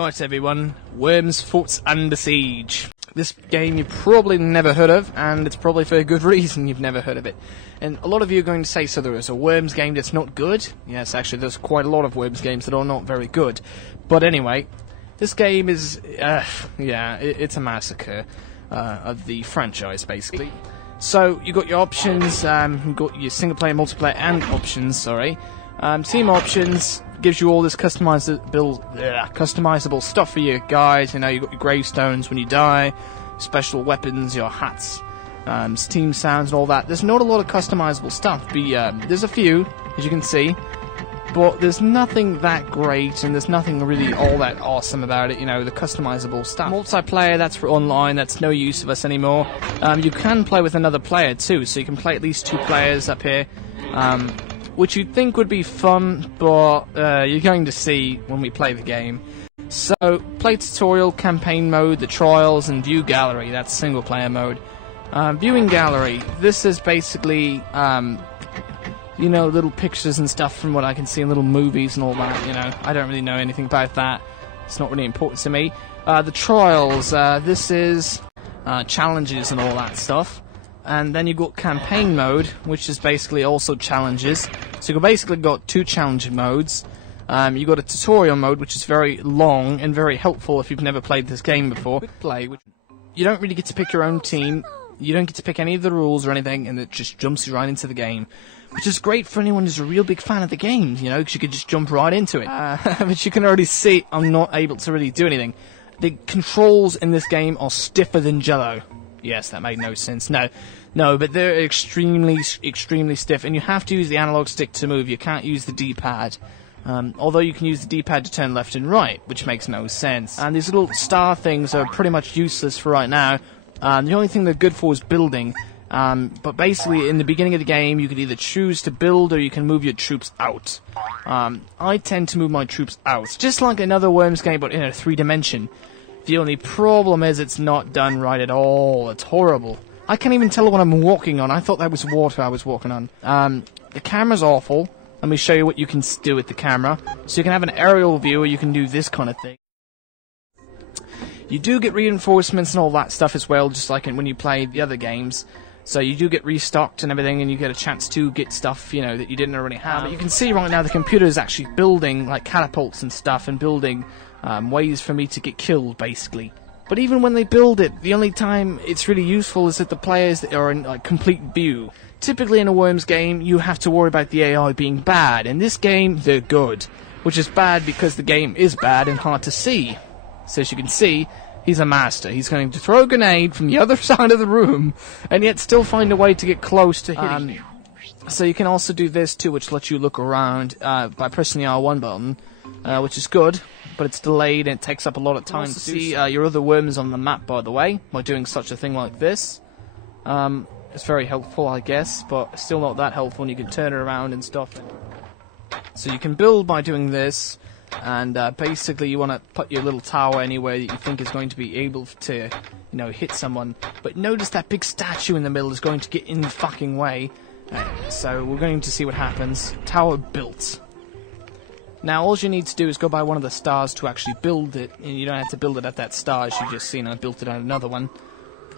Right everyone, Worms Forts Under Siege. This game you've probably never heard of, and it's probably for a good reason you've never heard of it. And a lot of you are going to say, so there is a Worms game that's not good? Yes, actually there's quite a lot of Worms games that are not very good. But anyway, this game is, it's a massacre of the franchise basically. So you got your options, you've got your single player, multiplayer, and options, sorry. Team options gives you all this customizable stuff for your guys. You know, you got your gravestones when you die, special weapons, your hats, team sounds and all that. There's not a lot of customizable stuff. There's a few, as you can see, but there's nothing that great, and there's nothing really all that awesome about it. You know, the customizable stuff. Multiplayer, that's for online. That's no use of us anymore. You can play with another player too, so you can play at least 2 players up here. Which you'd think would be fun, but you're going to see when we play the game. So, play tutorial, campaign mode, the trials, and view gallery. That's single player mode. Viewing gallery. This is basically, you know, little pictures and stuff from what I can see in little movies and all that. You know, I don't really know anything about that. It's not really important to me. The trials. This is challenges and all that stuff. And then you've got campaign mode, which is basically also challenges. So you've basically got 2 challenge modes. You've got a tutorial mode, which is very long and very helpful if you've never played this game before. You don't really get to pick your own team. You don't get to pick any of the rules or anything, and it just jumps you right into the game. Which is great for anyone who's a real big fan of the game, you know, because you could just jump right into it. But you can already see I'm not able to really do anything. The controls in this game are stiffer than Jello. Yes, that made no sense. No, but they're extremely stiff, and you have to use the analog stick to move. You can't use the D-pad. Although you can use the D-pad to turn left and right, which makes no sense. And these little star things are pretty much useless for right now. The only thing they're good for is building. But basically, in the beginning of the game, you could either choose to build or you can move your troops out. I tend to move my troops out. Just like another Worms game, but in a 3-dimension. The only problem is it's not done right at all. It's horrible. I can't even tell what I'm walking on. I thought that was water I was walking on. The camera's awful. Let me show you what you can do with the camera. So you can have an aerial view, or you can do this kind of thing. You do get reinforcements and all that stuff as well, just like when you play the other games. So you do get restocked and everything, and you get a chance to get stuff, you know, that you didn't already have. But you can see right now the computer is actually building, like, catapults and stuff, and building ways for me to get killed, basically. But even when they build it, the only time it's really useful is that the players that are in like complete view. Typically in a Worms game, you have to worry about the AI being bad. In this game, they're good. Which is bad because the game is bad and hard to see. So as you can see, he's a master. He's going to throw a grenade from the other side of the room, and yet still find a way to get close to hitting you. So you can also do this too, which lets you look around by pressing the R1 button, which is good. But it's delayed and it takes up a lot of time to see your other worms on the map, by the way, by doing such a thing like this. It's very helpful, I guess, but still not that helpful, and you can turn it around and stuff. So you can build by doing this, and basically you want to put your little tower anywhere that you think is going to be able to, you know, hit someone. But notice that big statue in the middle is going to get in the fucking way. So we're going to see what happens. Tower built. Now, all you need to do is go by one of the stars to actually build it, and you don't have to build it at that star, as you've just seen. I built it on another one.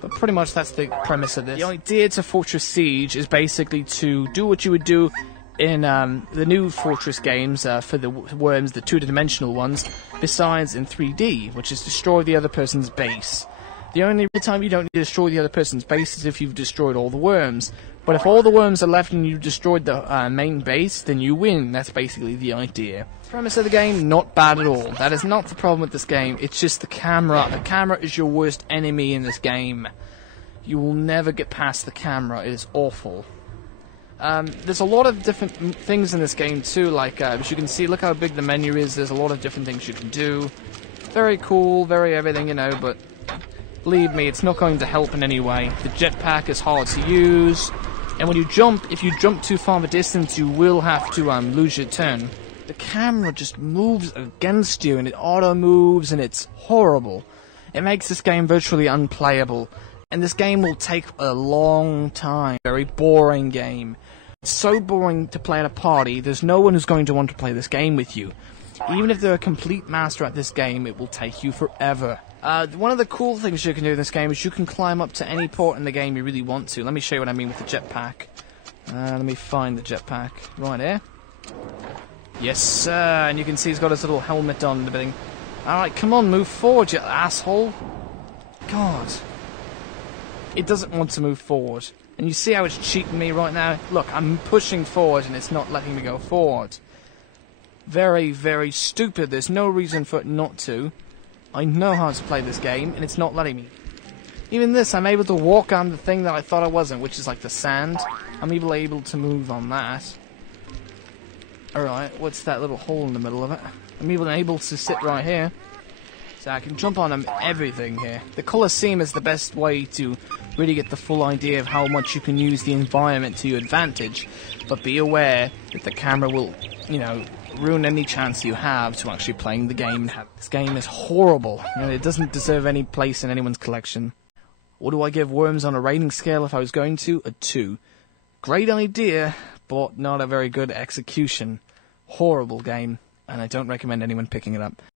But pretty much that's the premise of this. The idea to Fortress Siege is basically to do what you would do in the new Fortress games for the Worms, the 2-dimensional ones, besides in 3D, which is destroy the other person's base. The only time you don't need to destroy the other person's base is if you've destroyed all the worms. But if all the worms are left and you've destroyed the main base, then you win. That's basically the idea. Premise of the game, not bad at all. That is not the problem with this game. It's just the camera. The camera is your worst enemy in this game. You will never get past the camera. It is awful. There's a lot of different things in this game too. Like, as you can see, look how big the menu is. There's a lot of different things you can do. Very cool, very everything, you know, but believe me, it's not going to help in any way. The jetpack is hard to use. And when you jump, if you jump too far of a distance, you will have to lose your turn. The camera just moves against you, and it auto-moves, and it's horrible. It makes this game virtually unplayable. And this game will take a long time. Very boring game. It's so boring to play at a party, there's no one who's going to want to play this game with you. Even if they're a complete master at this game, it will take you forever. One of the cool things you can do in this game is you can climb up to any port in the game you really want to. Let me show you what I mean with the jetpack. Let me find the jetpack. Right here. Yes, sir. And you can see he's got his little helmet on and everything. Alright, come on, move forward, you asshole. God. It doesn't want to move forward. And you see how it's cheating me right now? Look, I'm pushing forward and it's not letting me go forward. Very, very stupid. There's no reason for it not to. I know how to play this game and it's not letting me. Even this, I'm able to walk on the thing that I thought I wasn't, which is like the sand. I'm even able to move on that. Alright, what's that little hole in the middle of it? I'm even able to sit right here. So I can jump on everything here. The Colosseum is the best way to really get the full idea of how much you can use the environment to your advantage. But be aware that the camera will, you know, ruin any chance you have to actually playing the game. This game is horrible, and it doesn't deserve any place in anyone's collection. What do I give Worms on a rating scale if I was going to? A 2. Great idea, but not a very good execution. Horrible game, and I don't recommend anyone picking it up.